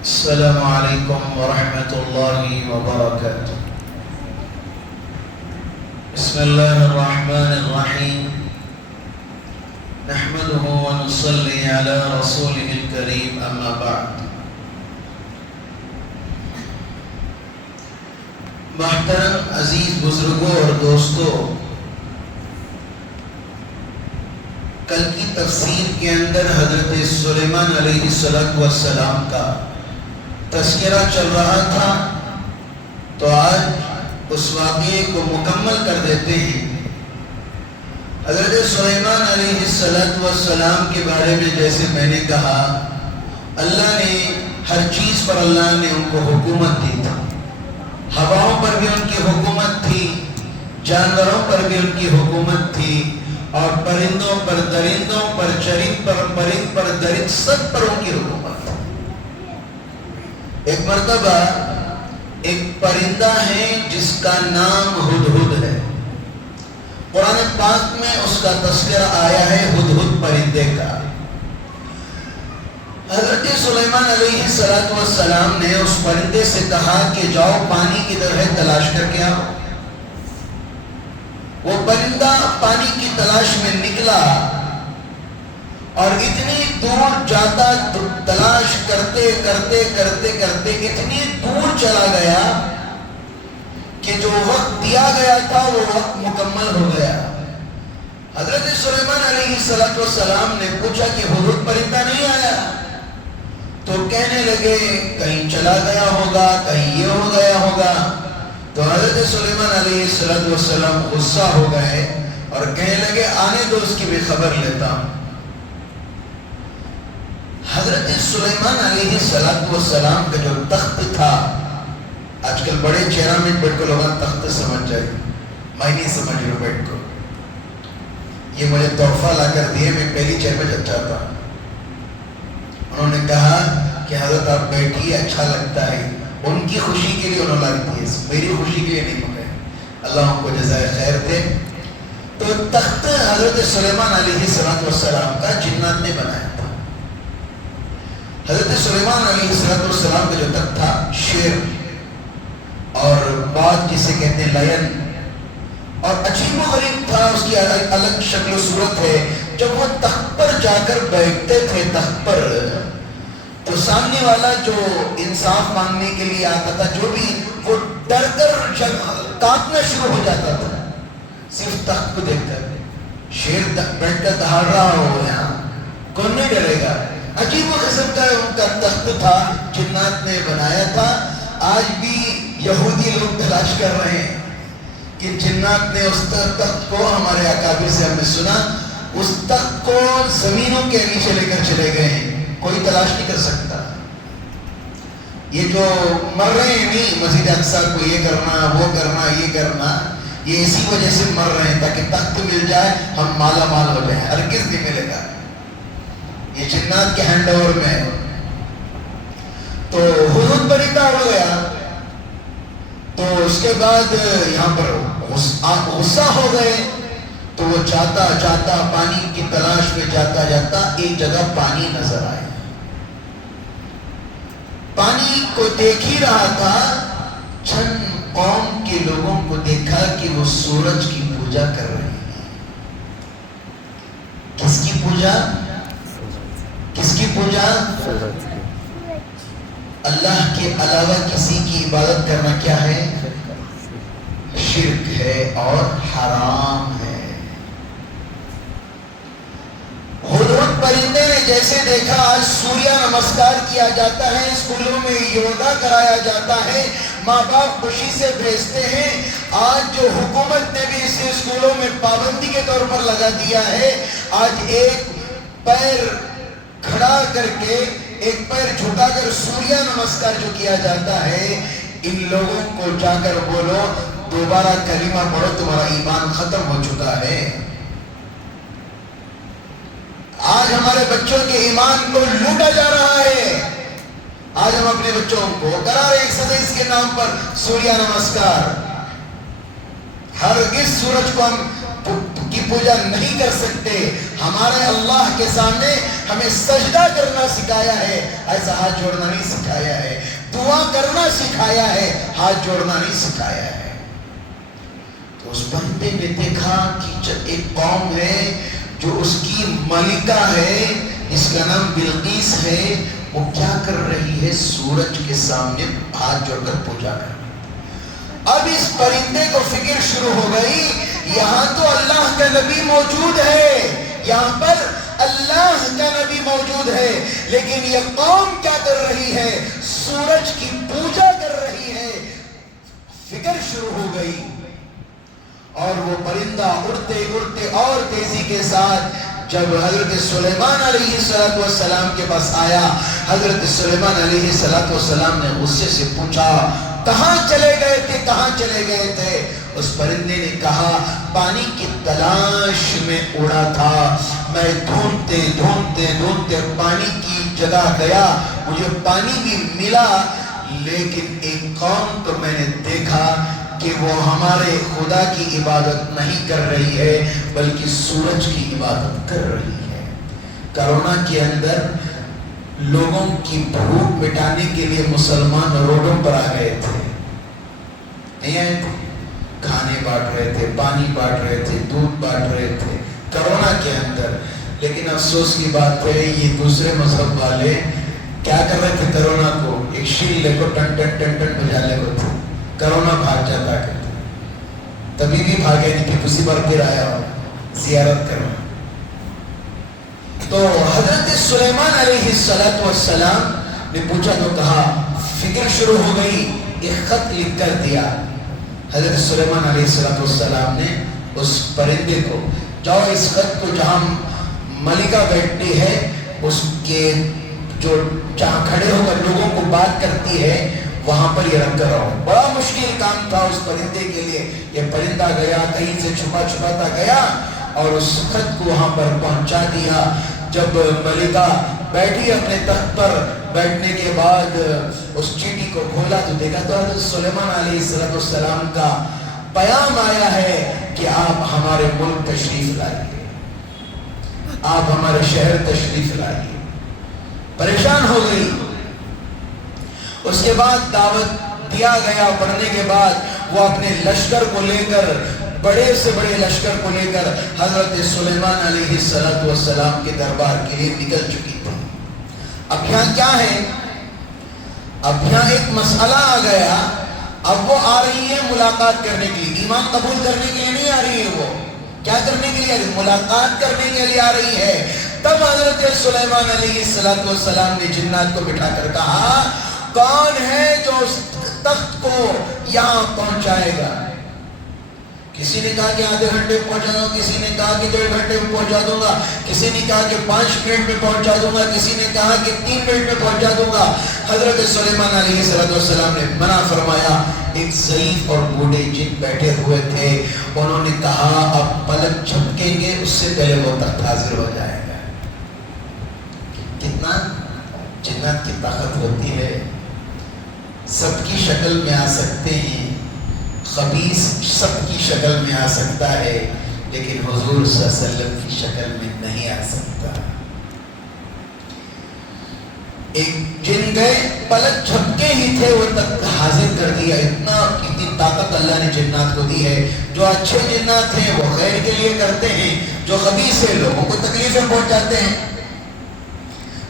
السلام عليكم ورحمة الله وبركاته. بسم الله الرحمن الرحيم. نحمده ونصلي على رسوله الكريم، أما بعد. محترم عزیز بزرگوں اور دوستوں، کل کی تفسیر کے اندر حضرت سلیمان علیہ السلام کا تذکرہ چل رہا تھا، تو آج اس واقعے کو مکمل کر دیتے ہیں۔ حضرت سلیمان علیہ السلام کے بارے میں جیسے میں نے کہا، اللہ نے ہر چیز پر اللہ نے ان کو حکومت دی تھی۔ ہواؤں پر بھی ان کی حکومت تھی، جانوروں پر بھی ان کی حکومت تھی، اور پرندوں پر، درندوں پر، چرند پر، پرند پر، درند، سب پر ان کی حکومت تھی۔ ایک مرتبہ ایک پرندہ ہے جس کا نام ہدہد ہے۔ قرآن پاک میں اس کا تذکرہ آیا ہے ہدہد پرندے کا۔ حضرت سلیمان علیہ السلام نے اس پرندے سے کہا کہ جاؤ پانی کی طرح تلاش کر کے آؤ۔ وہ پرندہ پانی کی تلاش میں نکلا اور اتنی دور جاتا، تلاش کرتے کرتے کرتے کرتے اتنی دور چلا گیا کہ جو وقت دیا گیا تھا وہ وقت مکمل ہو گیا۔ حضرت سلیمان علیہ السلام نے پوچھا کہ ہدہد پرندہ نہیں آیا؟ تو کہنے لگے کہیں چلا گیا ہوگا، کہیں یہ ہو گیا ہوگا۔ تو حضرت سلیمان علیہ السلام غصہ ہو گئے اور کہنے لگے آنے دو، اس کی بھی خبر لیتا ہوں۔ حضرت سلیمان علیہ السلام کا جو تخت تھا، آج کل بڑے چہرہ میں بیٹھ کو لوگ تخت سمجھ جائے، میں نہیں سمجھ رہا بیٹھ کو، یہ مجھے تحفہ لا کر دیے، میں پہلی چہر میں جب چاہتا ہوں۔ انہوں نے کہا کہ حضرت آپ بیٹھیے، اچھا لگتا ہے۔ ان کی خوشی کے لیے انہوں نے دی، میری خوشی کے لیے نہیں مانگے، اللہ ان کو جزائے خیر دے۔ تو تخت حضرت سلیمان علیہ السلام کا جنات نے بنایا تھا۔ حضرت سلیمان علیہ السلام کا جو تخت تھا، شیر اور بات جسے کہتے ہیں لائن، اور عجیب و غریب تھا، اس کی الگ شکل و صورت ہے۔ جب وہ تخت پر جا کر بیٹھتے تھے، تخت پر، تو سامنے والا جو انصاف مانگنے کے لیے آتا تھا، جو بھی، وہ ڈر کر کانپنا شروع ہو جاتا تھا صرف تخت کو دیکھ کر۔ شیر بیٹھ کر دہاڑ رہا ہو، یہاں کون نہیں ڈرے گا؟ عجیب و قسم کا ان کا تخت تھا، جنات نے بنایا تھا۔ آج بھی یہودی لوگ تلاش کر رہے ہیں کہ جنات نے اس تخت کو، ہمارے اکابر سے ہم نے سنا، اس تخت کو زمینوں کے نیچے لے کر چلے گئے ہیں، کوئی تلاش نہیں کر سکتا۔ یہ جو مر رہے ہیں نہیں، مسجد اقصی کو یہ کرنا، وہ کرنا، یہ کرنا، یہ اسی وجہ سے مر رہے ہیں تاکہ تخت مل جائے، ہم مالا مال ہو جائیں۔ ہرگز نہیں ملے گا، یہ جنات کے ہینڈ اوور میں ہے۔ تو ہدہد پرندہ اڑ گیا، تو اس کے بعد یہاں پر غصہ ہو گئے، تو وہ جاتا جاتا پانی کی تلاش میں جاتا جاتا ایک جگہ پانی نظر آیا۔ پانی کو دیکھ ہی رہا تھا، چند قوم کے لوگوں کو دیکھا کہ وہ سورج کی پوجا کر رہے ہیں۔ کس کی پوجا؟ کس کی پوجا؟ اللہ کے علاوہ کسی کی عبادت کرنا کیا ہے؟ شرک ہے اور حرام ہے۔ ہدہد پرندے نے جیسے دیکھا، آج سوریہ نمسکار کیا جاتا ہے، اسکولوں میں یوگا کرایا جاتا ہے، ماں باپ خوشی سے بھیجتے ہیں۔ آج جو حکومت نے بھی اسے اسکولوں میں پابندی کے طور پر لگا دیا ہے، آج ایک پیر کھڑا کر کے، ایک پیر جھکا کر سوریہ نمسکار جو کیا جاتا ہے، ان لوگوں کو جا کر بولو دوبارہ کلمہ پڑھو، تمہارا ایمان ختم ہو چکا ہے۔ آج ہمارے بچوں کے ایمان کو لوٹا جا رہا ہے۔ آج ہم اپنے بچوں کو کرا رہے ایکسرسائز کے نام پر سوریہ نمسکار۔ ہرگز سورج کو ہم کی پوجا نہیں کر سکتے. ہمارے اللہ کے سامنے ہمیں سجدہ کرنا سکھایا ہے، ایسا ہاتھ جوڑنا نہیں سکھایا ہے. دعا کرنا سکھایا ہے، ہاتھ جوڑنا نہیں سکھایا ہے. تو اس بندے نے دیکھا کہ ایک قوم ہے جو اس کی ملکہ ہے، اس کا نام بلقیس ہے، وہ کیا کر رہی ہے؟ سورج کے سامنے ہاتھ جوڑ کر پوجا کر. اب اس پرندے کو فکر شروع ہو گئی، یہاں تو اللہ کا نبی موجود ہے، یہاں پر اللہ کا نبی موجود ہے، لیکن یہ قوم کیا کر رہی ہے؟ سورج کی پوجا کر رہی ہے. فکر شروع ہو گئی اور وہ پرندہ اڑتے اڑتے اور تیزی کے ساتھ جب حضرت سلیمان علیہ السلام کے پاس آیا، حضرت سلیمان علیہ السلام نے غصے سے پوچھا کہاں چلے گئے تھے، کہاں چلے گئے تھے؟ اس پرندے نے کہا پانی کی تلاش میں اڑا تھا، میں ڈھونڈتے ڈھونڈتے ڈھونڈتے پانی کی جگہ گیا، مجھے پانی بھی ملا، لیکن ایک قوم تو میں نے دیکھا کہ وہ ہمارے خدا کی عبادت نہیں کر رہی ہے بلکہ سورج کی عبادت کر رہی ہے. کرونا کے اندر لوگوں کی بھوک مٹانے کے لیے مسلمان روڈوں پر آ گئے تھے، نہیں آئے تھے؟ کھانے بانٹ رہے تھے، پانی بانٹ رہے تھے، دودھ بانٹ رہے تھے کرونا کے اندر. لیکن افسوس کی بات ہے یہ دوسرے مذہب والے کیا کر رہے تھے؟ کرونا کو ایک شیل لے کو ٹن ٹن ٹن ٹن بجانے کو تھے، کرونا بھاگ جاتا کرتے، تبھی بھی بھاگے نہیں کہ کسی بار پھر آیا ہو زیارت کرنا. تو حضرت سلیمان علیہ السلام نے پوچھا تو کہا، فکر شروع ہو گئی، ایک خط لکھ کر دیا. حضرت سلیمان علیہ السلام نے اس پرندے کو، جاؤ اس خط کو جہاں ملکہ بیٹھتی ہے اس کے جو جہاں کھڑے ہو کر لوگوں کو بات کرتی ہے وہاں پر یہ رکھ کر آؤ. بڑا مشکل کام تھا اس پرندے کے لیے. یہ پرندہ گیا، کہیں سے چھپا چھپاتا گیا اور اس خط کو وہاں پر پہنچا دیا. جب ملکہ بیٹھی اپنے تخت پر، بیٹھنے کے بعد اس چیٹی کو کھولا تو دیکھا تو حضرت سلیمان علیہ السلام کا پیام آیا ہے کہ آپ ہمارے ملک تشریف لائیے، آپ ہمارے شہر تشریف لائیے. پریشان ہو گئی. اس کے بعد دعوت دیا گیا. پڑھنے کے بعد وہ اپنے لشکر کو لے کر، بڑے سے بڑے لشکر کو لے کر حضرت سلیمان علیہ السلام کے دربار کے لیے نکل چکی تھی. اب یہاں کیا ہے؟ اب یہاں ایک مسئلہ آ گیا. اب وہ آ رہی ہے ملاقات کرنے کے لیے، ایمان قبول کرنے کے لیے نہیں آ رہی ہے، وہ کیا کرنے کے لیے آ رہی ہے؟ ملاقات کرنے کے لیے آ رہی ہے. تب حضرت سلیمان علیہ السلام نے جنات کو بٹھا کر کہا کون ہے جو اس تخت کو یہاں پہنچائے گا؟ کسی نے کہا کہ آدھے گھنٹے میں پہنچا دوں گا، کسی نے کہا کہ 1.5 گھنٹے میں پہنچا دوں گا، کسی نے کہا کہ 5 منٹ میں پہنچا دوں گا، کسی نے کہا کہ 3 منٹ میں پہنچا دوں گا. حضرت سلیمان علیہ السلام نے منع فرمایا. ایک ضعیف اور بوڑھے جن بیٹھے ہوئے تھے انہوں نے کہا اب پلک جھپکیں گے اس سے پہلے وہ تخت حاضر ہو جائے گا. کتنا جنات کی طاقت ہوتی ہے، سب کی شکل میں آ سکتے ہیں، خبیث سب کی شکل میں آ سکتا ہے لیکن حضور صلی اللہ علیہ وسلم کی شکل میں نہیں آ سکتا. ایک جن گئے، پلک جھپکے ہی تھے وہ تک حاضر کر دیا. اتنی طاقت اللہ نے جنات کو دی ہے. جو اچھے جنات ہیں وہ خیر کے لیے کرتے ہیں، جو خبیث ہیں لوگوں کو تکلیفیں پہنچاتے ہیں.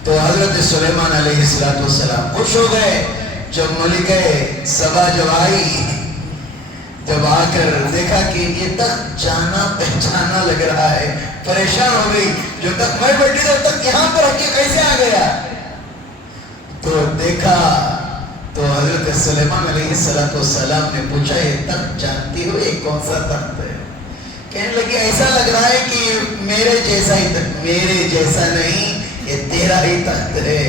تو حضرت سلیمان علیہ السلام خوش ہو گئے جب ملکہ سبا جب آئی، جب آ کر دیکھا کہ یہ تخت جانا پہچانا لگ رہا ہے، پریشان ہو گئی. جو تخت میں بیٹھی تھی تخت یہاں پر رکھ کے کیسے آ گیا؟ تو دیکھا تو حضرت سلیمان علیہ السلام نے پوچھا یہ تخت جانتی ہو یہ کون سا تخت ہے؟ کہنے لگی ایسا لگ رہا ہے کہ میرے جیسا ہی تخت، میرے جیسا نہیں یہ تیرا ہی تخت ہے.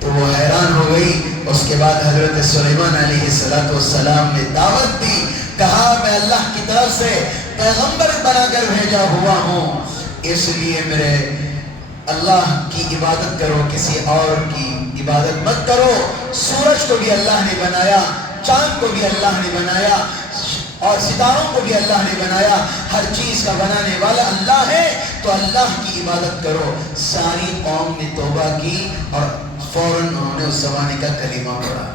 تو وہ حیران ہو گئی. اس کے بعد حضرت سلیمان علیہ السلام نے دعوت دی، کہا میں اللہ کی طرف سے پیغمبر بنا کر بھیجا ہوا ہوں، اس لیے میرے اللہ کی عبادت کرو، کسی اور کی عبادت مت کرو. سورج کو بھی اللہ نے بنایا، چاند کو بھی اللہ نے بنایا، اور ستاروں کو بھی اللہ نے بنایا، ہر چیز کا بنانے والا اللہ ہے، تو اللہ کی عبادت کرو۔ ساری قوم نے توبہ کی اور فوراً انہوں نے اس زمانے کا کلمہ پڑھا۔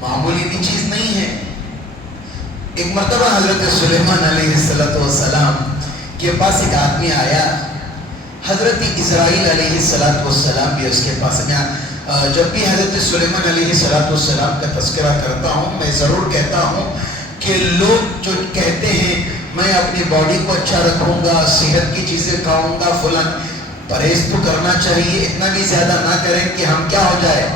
معمولی بھی چیز نہیں ہے۔ ایک مرتبہ حضرت سلیمان علیہ السلام کے پاس ایک آدمی آیا، حضرت اسرائیل علیہ السلام بھی اس کے پاس میں۔ جب بھی حضرت سلیمان علیہ السلام کا تذکرہ کرتا ہوں میں ضرور کہتا ہوں کہ لوگ جو کہتے ہیں میں اپنی باڈی کو اچھا رکھوں گا، صحت کی چیزیں کھاؤں گا، فلاں، پرہیز تو کرنا چاہیے، اتنا بھی زیادہ نہ کریں کہ ہم کیا ہو جائے،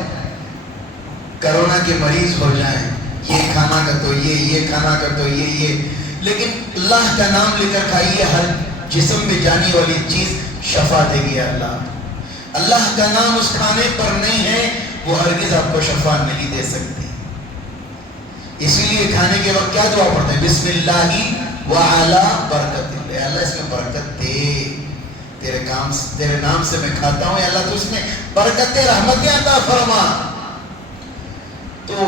کرونا کے مریض ہو جائیں، یہ کھانا کا تو یہ کھانا کا تو یہ، لیکن اللہ کا نام لے کر کھائیے، ہر جسم میں جانے والی چیز شفا دے گی۔ اللہ کا نام اس کھانے پر نہیں ہے، وہ ہرگز آپ کو شفا نہیں دے سکتی۔ اسی لیے کھانے کے وقت کیا دعا پڑھتے ہیں؟ بسم اللہ وعلی برکت اللہ، اللہ اس میں برکت دے، تیرے نام سے میں کھاتا ہوں، اللہ تو اس میں برکت رحمتیں عطا فرما۔ تو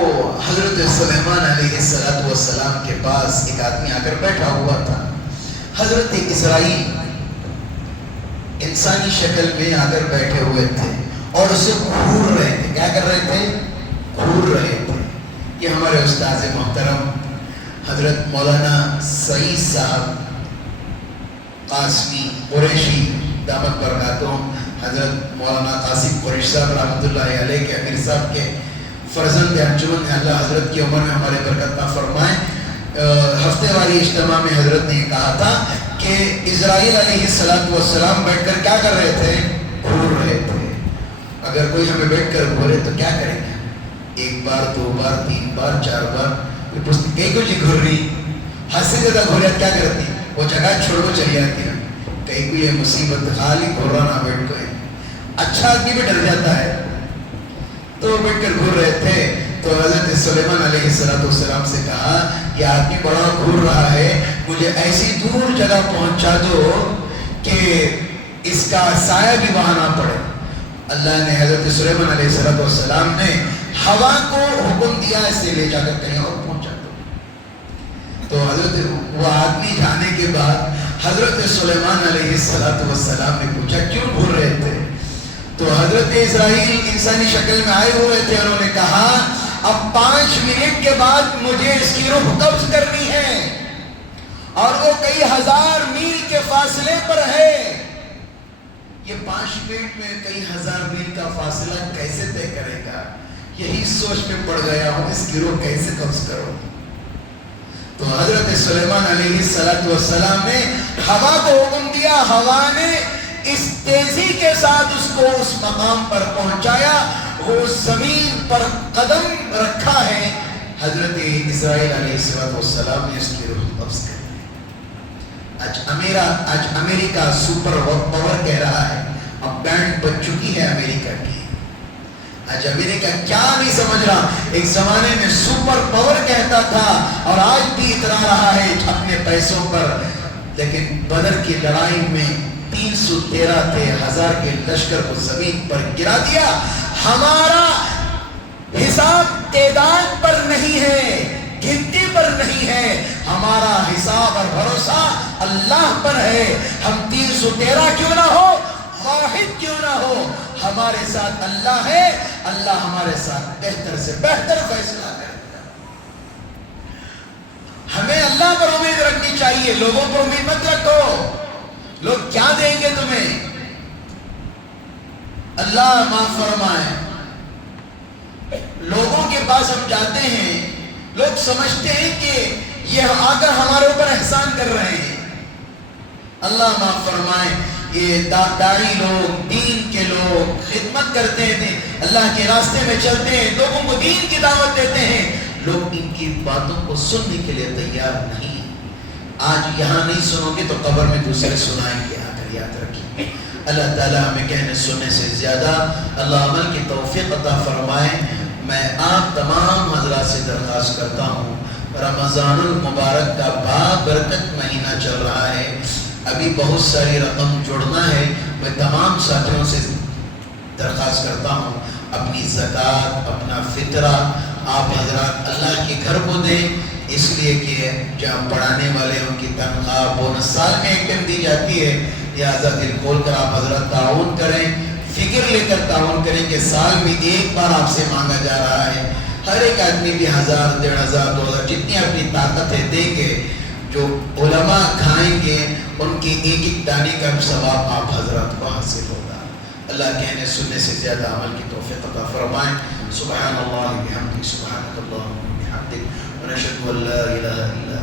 حضرت سلیمان علیہ السلام کے پاس ایک آدمی آ کر بیٹھا ہوا تھا۔ حضرت اسرائیل انسانی شکل میں آ کر بیٹھے ہوئے تھے اور اسے گھور رہے تھے۔ کیا کر رہے تھے؟ گھور رہے تھے۔ یہ ہمارے استاذ محترم حضرت مولانا سعید صاحب قاسمی قریشی دامت برکاتہم، حضرت مولانا قاسم قریشی صاحب رحمۃ اللہ علیہ کے امیر صاحب کے فرزند انجمن ہے، اللہ حضرت کی عمر میں ہمارے برکت عطا فرمائے۔ ہفتے والی اجتماع میں حضرت نے کہا تھا کہ اسرائیل علیہ السلام بیٹھ کر کیا کر رہے تھے؟ گھور رہے تھے۔ اگر کوئی ہمیں بیٹھ کر گھورے تو کیا کریں گے؟ ایک بار، دو بار، تین بار، چار بار، کئی کو جی گھر رہی، حد سے زیادہ گھوریا کیا کرتی؟ وہ جگہ چھوڑ کو چلی جاتی ہے۔ کئی کو یہ مصیبت خالی گھورا نہ بیٹھ کوئی، اچھا آدمی بھی ڈر جاتا ہے۔ تو بیٹھ کر گھور رہے تھے تو حضرت سلیمان علیہ السلام سے کہا یہ آدمی بڑا گھور رہا ہے، مجھے ایسی دور جگہ پہنچا دو کہ اس کا سایہ بھی وہاں نہ پڑے۔ اللہ نے حضرت سلیمان علیہ السلام نے ہوا کو حکم دیا اسے لے جا کر کہیں اور پہنچا دو۔ تو حضرت وہ آدمی جانے کے بعد حضرت سلیمان علیہ السلام نے پوچھا کیوں گھور رہے تھے؟ تو حضرت اسرائیل انسانی شکل میں آئے ہوئے تھے، انہوں نے کہا اب 5 منٹ کے بعد مجھے اس کی روح قبض کرنی ہے اور وہ کئی ہزار میل کے فاصلے پر ہے۔ یہ 5 منٹ میں کئی ہزار میل کا فاصلہ کیسے طے کرے گا؟ یہی سوچ میں پڑ گیا ہوں، اس کی روح کیسے قبض کرو؟ تو حضرت سلیمان علیہ السلام نے ہوا کو حکم دیا، ہوا نے اس تیزی کے ساتھ اس کو اس مقام پر پہنچایا، وہ زمین پر قدم رکھا ہے، حضرت اسرائیل علیہ السلام نے اس کی روح قبض کر دی۔ آج امریکہ سپر پاور کہہ رہا ہے، اب بینڈ بج چکی ہے امریکہ کی۔ آج امریکہ کیا نہیں سمجھ رہا، ایک زمانے میں سپر پاور کہتا تھا اور آج بھی اترا رہا ہے اپنے پیسوں پر، لیکن بدر کی لڑائی میں 313 تھے، 1000 کے لشکر کو زمین پر گرا دیا۔ ہمارا حساب تعداد پر نہیں ہے، گنتی پر نہیں ہے، ہمارا حساب اور بھروسہ اللہ پر ہے۔ ہم 313 کیوں نہ ہو، واحد کیوں نہ ہو، ہمارے ساتھ اللہ ہے، اللہ ہمارے ساتھ بہتر سے بہتر فیصلہ کرے۔ ہمیں اللہ پر امید رکھنی چاہیے، لوگوں پر امید مت رکھو، لوگ کیا دیں گے تمہیں، اللہ معاف فرمائے۔ لوگوں کے پاس ہم جاتے ہیں، لوگ سمجھتے ہیں کہ یہ آ کر ہمارے اوپر احسان کر رہے ہیں، اللہ معاف فرمائے۔ یہ داعی لوگ، دین کے لوگ خدمت کرتے ہیں، اللہ کے راستے میں چلتے ہیں، لوگوں کو دین کی دعوت دیتے ہیں، لوگ ان کی باتوں کو سننے کے لیے تیار نہیں۔ آج یہاں نہیں سنو گے تو قبر میں دوسرے سنائیں گے، آ کر یاد رکھیں۔ اللہ تعالیٰ ہمیں کہنے سننے سے زیادہ اللہ عمل کی توفیق عطا فرمائے۔ میں آپ تمام حضرات سے درخواست کرتا ہوں، رمضان المبارک کا بابرکت مہینہ چل رہا ہے، ابھی بہت ساری رقم جوڑنا ہے۔ میں تمام ساتھیوں سے درخواست کرتا ہوں اپنی زکوٰۃ، اپنا فطرہ آپ حضرات اللہ کے گھر کو دیں، اس لیے کہ جہاں پڑھانے والے ان کی تنخواہ بونس سال میں ایک ٹائم دی جاتی ہے، لہٰذا دل کھول کر آپ حضرات تعاون کریں، فکر لے کر تعاون کریں کہ سال میں ایک بار آپ سے مانگا جا رہا ہے، ہر ایک آدمی بھی 1000 1500 2000 جتنی اپنی طاقت ہے دے کے جو علماء کھائیں گے ان کی ایک ایک دانے کا ثواب آپ حضرات کو حاصل ہوگا۔ اللہ کہنے سننے سے زیادہ عمل کی توفیق عطا فرمائیں۔ سبحان اللہ بحمدہ، سبحانک اللہم وبحمدک، ونشہد ان لا الہ الا